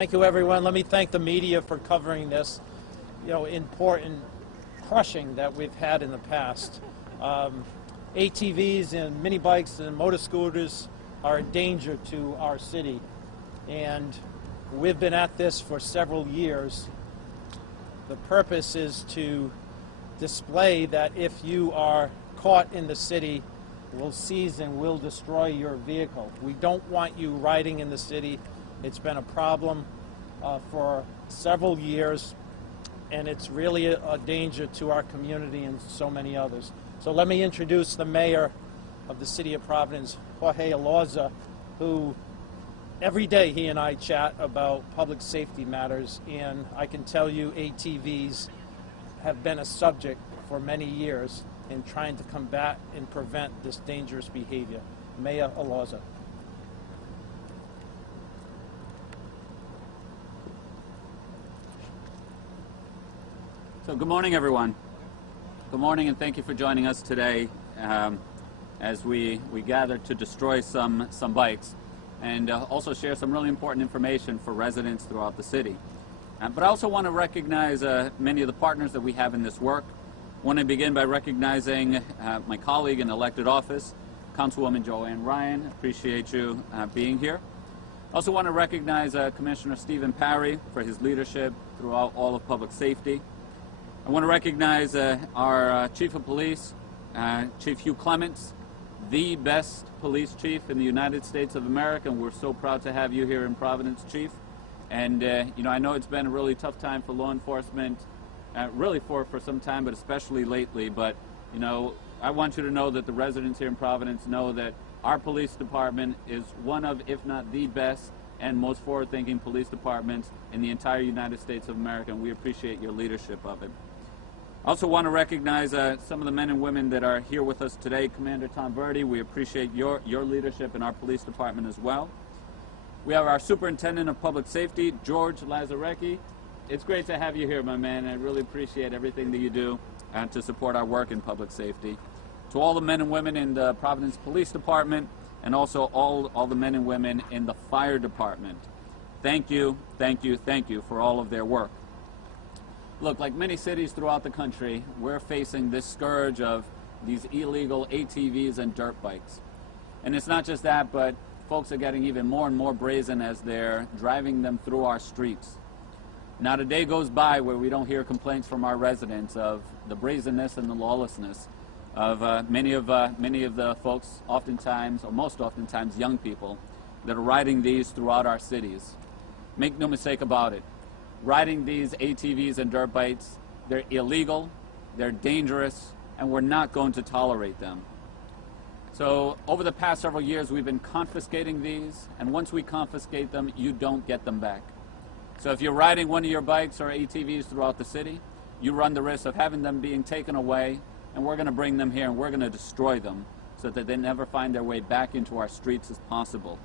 Thank you, everyone. Let me thank the media for covering this, important crushing that we've had in the past. ATVs and mini bikes and motor scooters are a danger to our city, and we've been at this for several years. The purpose is to display that if you are caught in the city, we'll seize and we'll destroy your vehicle. We don't want you riding in the city. It's been a problem for several years, and it's really a danger to our community and so many others. So let me introduce the mayor of the city of Providence, Jorge Elorza, who every day he and I chat about public safety matters, and I can tell you ATVs have been a subject for many years in trying to combat and prevent this dangerous behavior. Mayor Elorza. So good morning, everyone. Good morning, and thank you for joining us today as we gather to destroy some bikes and also share some really important information for residents throughout the city. But I also want to recognize many of the partners that we have in this work. I want to begin by recognizing my colleague in elected office, Councilwoman Joanne Ryan. Appreciate you being here. I also want to recognize Commissioner Stephen Parry for his leadership throughout all of public safety. I want to recognize our Chief of Police, Chief Hugh Clements, the best police chief in the United States of America, and we're so proud to have you here in Providence, Chief. And, I know it's been a really tough time for law enforcement, really for some time, but especially lately. But, I want you to know that the residents here in Providence know that our police department is one of, if not the best, and most forward-thinking police departments in the entire United States of America, and we appreciate your leadership of it. I also want to recognize some of the men and women that are here with us today. Commander Tom Verdi, we appreciate your leadership in our police department as well. We have our Superintendent of Public Safety, George Lazarecki. It's great to have you here, my man. I really appreciate everything that you do to support our work in public safety. To all the men and women in the Providence Police Department, and also all the men and women in the fire department. Thank you for all of their work. Look, like many cities throughout the country, we're facing this scourge of these illegal ATVs and dirt bikes. And it's not just that, but folks are getting even more and more brazen as they're driving them through our streets. Not a day goes by where we don't hear complaints from our residents of the brazenness and the lawlessness of many of the folks, oftentimes, or most oftentimes, young people that are riding these throughout our cities. Make no mistake about it. Riding these ATVs and dirt bikes, they're illegal, they're dangerous, and we're not going to tolerate them. So over the past several years, we've been confiscating these, and once we confiscate them, you don't get them back. So if you're riding one of your bikes or ATVs throughout the city, you run the risk of having them being taken away, and we're going to bring them here and we're going to destroy them so that they never find their way back into our streets as possible.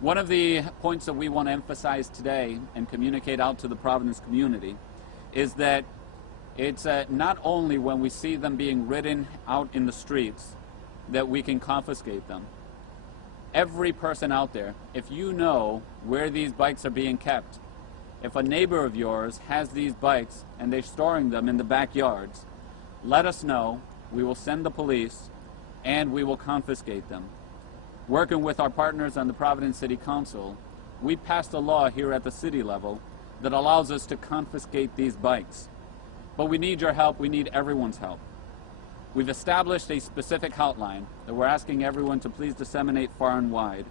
One of the points that we want to emphasize today and communicate out to the Providence community is that it's not only when we see them being ridden out in the streets that we can confiscate them. Every person out there, if you know where these bikes are being kept, if a neighbor of yours has these bikes and they're storing them in the backyards, let us know. We will send the police and we will confiscate them. Working with our partners on the Providence City Council, we passed a law here at the city level that allows us to confiscate these bikes. But we need your help. We need everyone's help. We've established a specific hotline that we're asking everyone to please disseminate far and wide.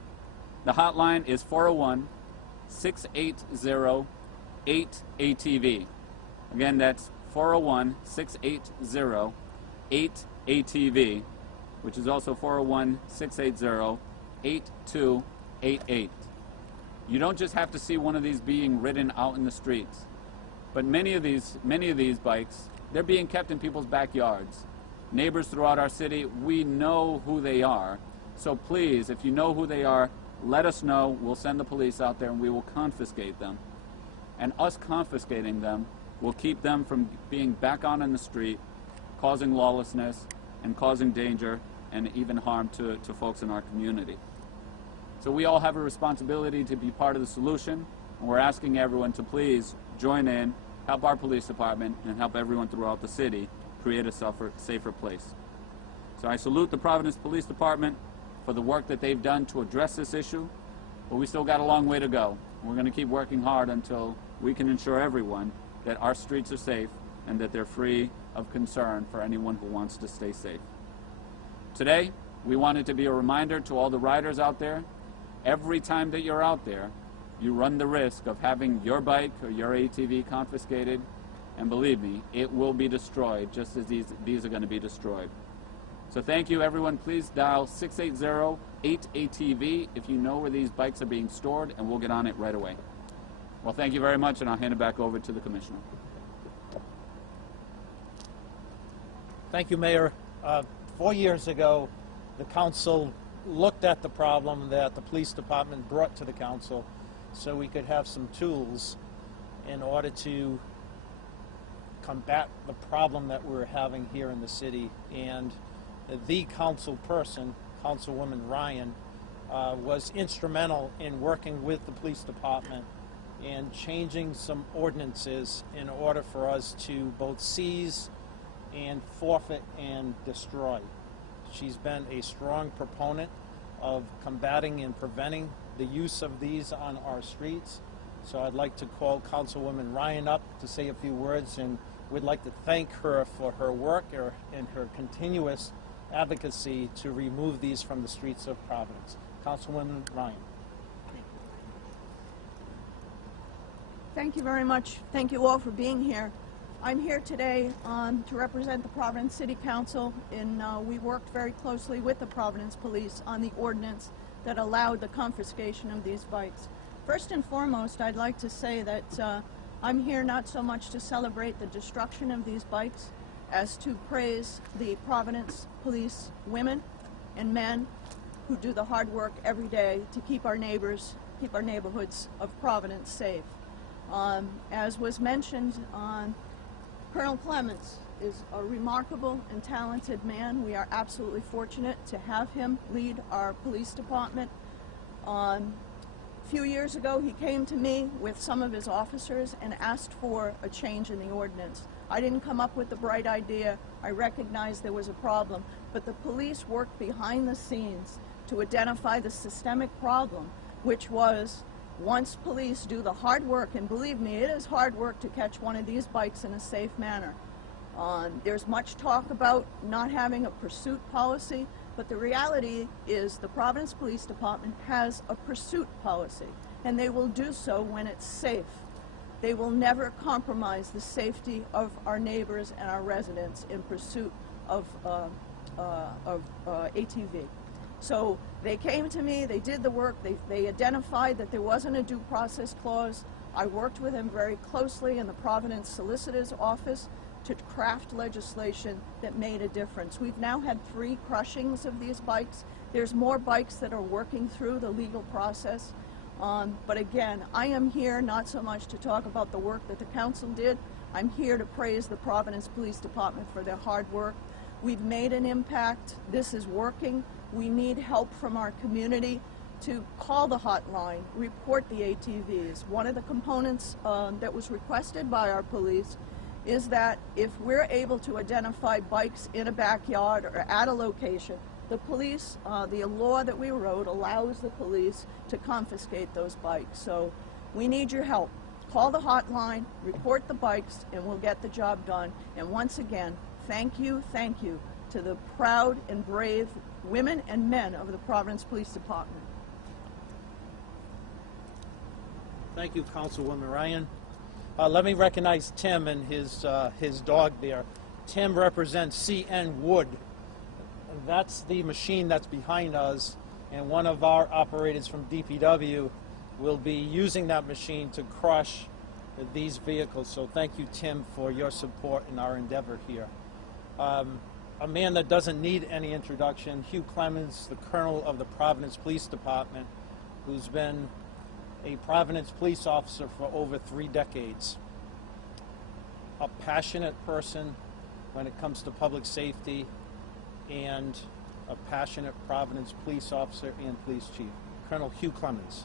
The hotline is 401-680-8ATV. Again, that's 401-680-8ATV, which is also 401-680-8288. You don't just have to see one of these being ridden out in the streets, but many of these bikes, they're being kept in people's backyards. Neighbors throughout our city, we know who they are. So please, if you know who they are, let us know. We'll send the police out there and we will confiscate them. And us confiscating them will keep them from being back on in the street, causing lawlessness and causing danger and even harm to folks in our community. So we all have a responsibility to be part of the solution. And we're asking everyone to please join in, help our police department, and help everyone throughout the city create a safer place. So I salute the Providence Police Department for the work that they've done to address this issue, but we still got a long way to go. We're going to keep working hard until we can ensure everyone that our streets are safe and that they're free of concern for anyone who wants to stay safe. Today, we want it to be a reminder to all the riders out there, every time that you're out there, you run the risk of having your bike or your ATV confiscated, and believe me, it will be destroyed just as these are going to be destroyed. So thank you, everyone. Please dial 680-8ATV if you know where these bikes are being stored, and we'll get on it right away. Well, thank you very much, and I'll hand it back over to the Commissioner. Thank you, Mayor. 4 years ago, the council looked at the problem that the police department brought to the council so we could have some tools in order to combat the problem that we're having here in the city. And the council person, Councilwoman Ryan, was instrumental in working with the police department and changing some ordinances in order for us to both seize and forfeit and destroy. She's been a strong proponent of combating and preventing the use of these on our streets. So I'd like to call Councilwoman Ryan up to say a few words, and we'd like to thank her for her work and her continuous advocacy to remove these from the streets of Providence. Councilwoman Ryan. Thank you very much. Thank you all for being here. I'm here today to represent the Providence City Council, and we worked very closely with the Providence Police on the ordinance that allowed the confiscation of these bikes. First and foremost, I'd like to say that I'm here not so much to celebrate the destruction of these bikes as to praise the Providence Police women and men who do the hard work every day to keep our neighbors, keep our neighborhoods of Providence safe. As was mentioned, Colonel Clements is a remarkable and talented man. We are absolutely fortunate to have him lead our police department. A few years ago, he came to me with some of his officers and asked for a change in the ordinance. I didn't come up with the bright idea. I recognized there was a problem, but the police worked behind the scenes to identify the systemic problem, which was once police do the hard work, and believe me, it is hard work to catch one of these bikes in a safe manner. There's much talk about not having a pursuit policy, but the reality is the Providence Police Department has a pursuit policy, and they will do so when it's safe. They will never compromise the safety of our neighbors and our residents in pursuit of ATV. So they came to me, they did the work, they identified that there wasn't a due process clause. I worked with them very closely in the Providence Solicitor's Office to craft legislation that made a difference. We've now had 3 crushings of these bikes. There's more bikes that are working through the legal process. But again, I am here not so much to talk about the work that the council did. I'm here to praise the Providence Police Department for their hard work. We've made an impact. This is working. We need help from our community to call the hotline, report the ATVs. One of the components that was requested by our police is that if we're able to identify bikes in a backyard or at a location, the police, the law that we wrote allows the police to confiscate those bikes. So we need your help. Call the hotline, report the bikes, and we'll get the job done. And once again, thank you to the proud and brave women and men of the Providence Police Department. Thank you, Councilwoman Ryan. Let me recognize Tim and his dog there. Tim represents CN Wood. That's the machine that's behind us, and one of our operators from DPW will be using that machine to crush these vehicles. So thank you, Tim, for your support in our endeavor here. A man that doesn't need any introduction, Hugh Clements, the Colonel of the Providence Police Department, who's been a Providence police officer for over 3 decades. A passionate person when it comes to public safety, and a passionate Providence police officer and police chief. Colonel Hugh Clements.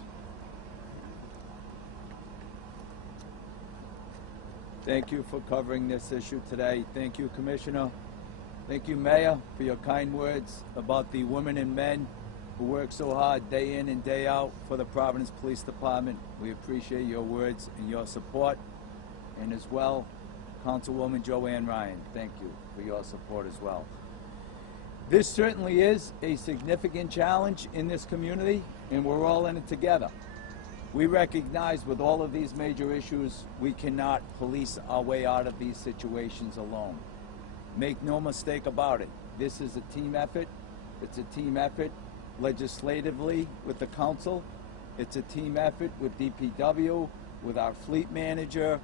Thank you for covering this issue today. Thank you, Commissioner. Thank you, Mayor, for your kind words about the women and men who work so hard day in and day out for the Providence Police Department. We appreciate your words and your support. And as well, Councilwoman Joanne Ryan, thank you for your support as well. This certainly is a significant challenge in this community, and we're all in it together. We recognize with all of these major issues, we cannot police our way out of these situations alone. Make no mistake about it. This is a team effort. It's a team effort legislatively with the council. It's a team effort with DPW, with our fleet manager.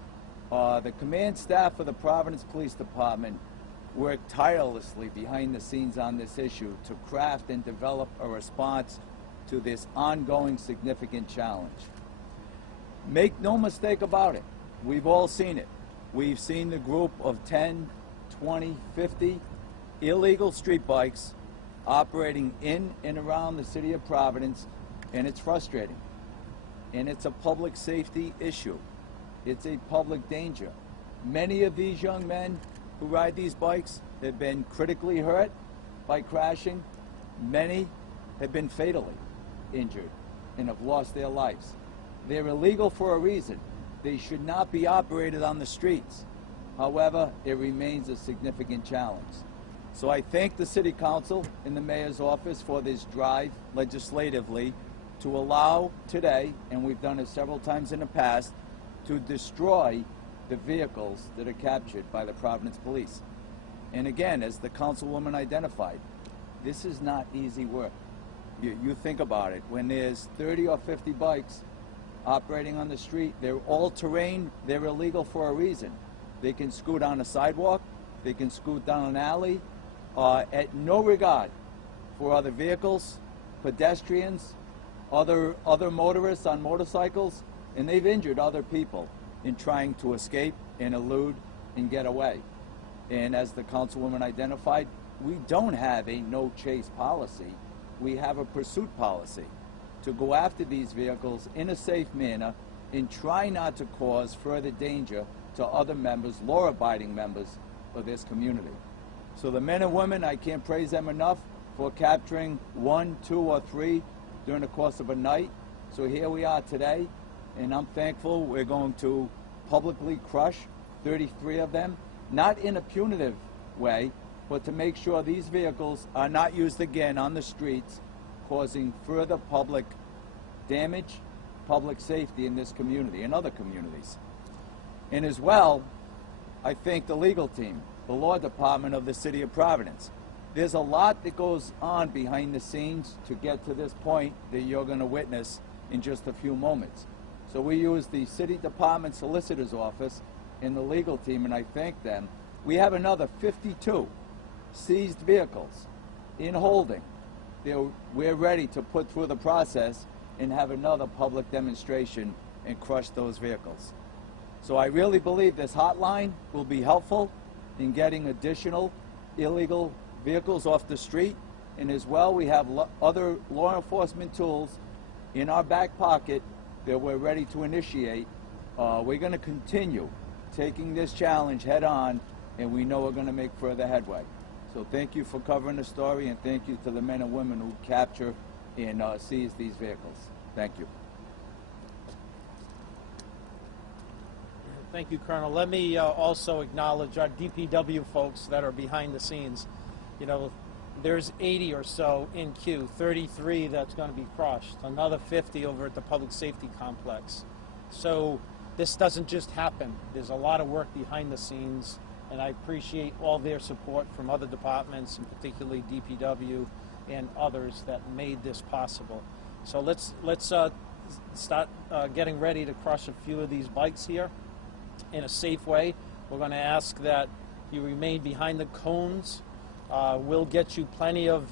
The command staff of the Providence Police Department worked tirelessly behind the scenes on this issue to craft and develop a response to this ongoing significant challenge. Make no mistake about it. We've all seen it. We've seen the group of 10, 20, 50 illegal street bikes operating in and around the city of Providence, and it's frustrating. And it's a public safety issue. It's a public danger. Many of these young men who ride these bikes have been critically hurt by crashing. Many have been fatally injured and have lost their lives. They're illegal for a reason. They should not be operated on the streets. However, it remains a significant challenge. So I thank the City Council and the Mayor's office for this drive legislatively to allow today, and we've done it several times in the past, to destroy the vehicles that are captured by the Providence Police. And again, as the Councilwoman identified, this is not easy work. You think about it, when there's 30 or 50 bikes operating on the street, they're all terrain, they're illegal for a reason. They can scoot on a sidewalk, they can scoot down an alley, at no regard for other vehicles, pedestrians, other motorists on motorcycles, and they've injured other people in trying to escape and elude and get away. And as the Councilwoman identified, we don't have a no-chase policy. We have a pursuit policy to go after these vehicles in a safe manner and try not to cause further danger to other members, law-abiding members of this community. So the men and women, I can't praise them enough for capturing 1, 2, or 3 during the course of a night. So here we are today, and I'm thankful we're going to publicly crush 33 of them, not in a punitive way, but to make sure these vehicles are not used again on the streets, causing further public damage, public safety in this community and other communities. And as well, I thank the legal team, the law department of the City of Providence. There's a lot that goes on behind the scenes to get to this point that you're going to witness in just a few moments. So we use the City Department Solicitor's Office and the legal team, and I thank them. We have another 52 seized vehicles in holding. We're ready to put through the process and have another public demonstration and crush those vehicles. So I really believe this hotline will be helpful in getting additional illegal vehicles off the street. And as well, we have other law enforcement tools in our back pocket that we're ready to initiate. We're going to continue taking this challenge head on, and we know we're going to make further headway. So thank you for covering the story, and thank you to the men and women who capture and seize these vehicles. Thank you. Thank you, Colonel. Let me also acknowledge our DPW folks that are behind the scenes. You know, there's 80 or so in queue, 33 that's going to be crushed, another 50 over at the Public Safety Complex. So this doesn't just happen. There's a lot of work behind the scenes, and I appreciate all their support from other departments, and particularly DPW and others that made this possible. So let's start getting ready to crush a few of these bikes here in a safe way. We're going to ask that you remain behind the cones. We'll get you plenty of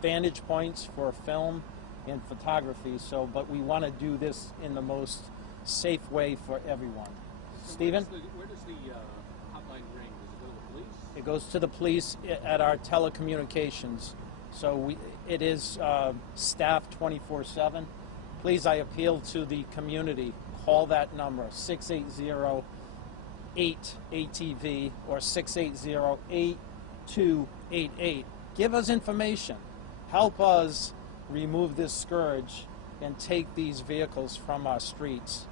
vantage points for film and photography. But we want to do this in the most safe way for everyone. So Stephen? Where does the hotline ring? Does it go to the police? It goes to the police at our telecommunications. So it is staffed 24/7. Please, I appeal to the community. Call that number, 8ATV or 680-8288. Give us information. Help us remove this scourge and take these vehicles from our streets.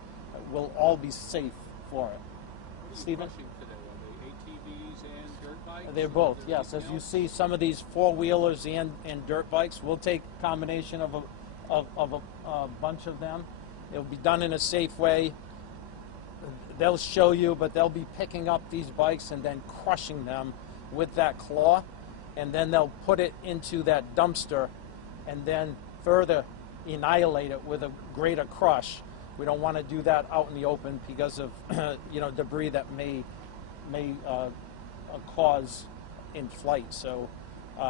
We'll all be safe for it. What are you Stephen? crushing today? Are they ATVs and dirt bikes? They're both, yes. As you see, some of these four-wheelers and dirt bikes, we'll take a combination of a bunch of them. It'll be done in a safe way. They'll show you, but they'll be picking up these bikes and then crushing them with that claw, and then they'll put it into that dumpster and then further annihilate it with a greater crush. We don't want to do that out in the open because of debris that may cause in flight. So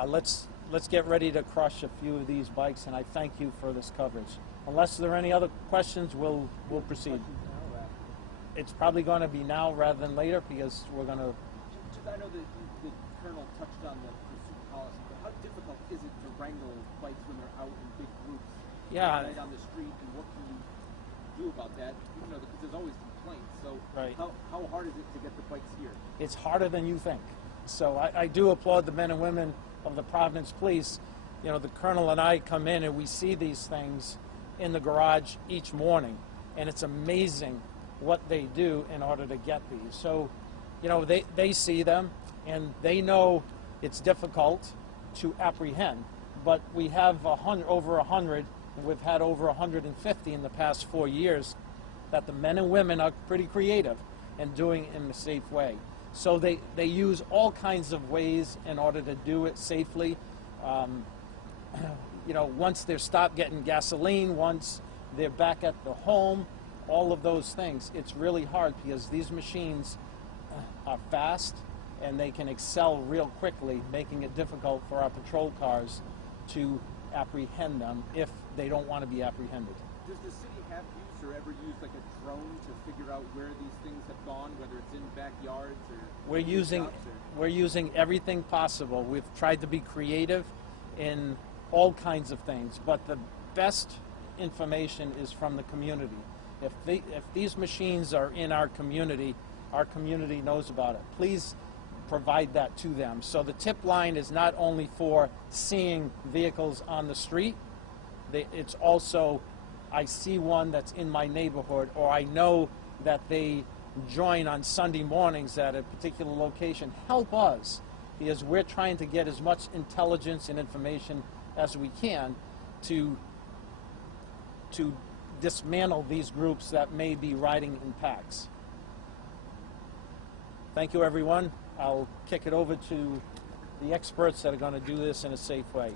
let's get ready to crush a few of these bikes, and I thank you for this coverage. Unless there are any other questions, we'll proceed. It's probably going to be now rather than later because we're going to. I know that the Colonel touched on the pursuit policy, but how difficult is it to wrangle bikes when they're out in big groups? Yeah. Right on the street, and what can you do about that? Because there's always complaints. So Right. how hard is it to get the bikes here? It's harder than you think. So I do applaud the men and women of the Providence Police. The Colonel and I come in and we see these things in the garage each morning, and it's amazing what they do in order to get these. So, they see them, and they know it's difficult to apprehend. But we have over 100, and we've had over 150 in the past 4 years that the men and women are pretty creative and doing it in a safe way. So they use all kinds of ways in order to do it safely. Once they're stopped getting gasoline, once they're back at the home, all of those things, it's really hard because these machines are fast and they can excel real quickly, making it difficult for our patrol cars to apprehend them if they don't want to be apprehended. Does the city have used or ever used like a drone to figure out where these things have gone, whether it's in backyards or We're using everything possible. We've tried to be creative in all kinds of things, but the best information is from the community. If these machines are in our community knows about it. Please provide that to them. So the tip line is not only for seeing vehicles on the street, it's also, I see one that's in my neighborhood, or I know that they join on Sunday mornings at a particular location. Help us, because we're trying to get as much intelligence and information as we can to dismantle these groups that may be riding in packs. Thank you, everyone. I'll kick it over to the experts that are going to do this in a safe way.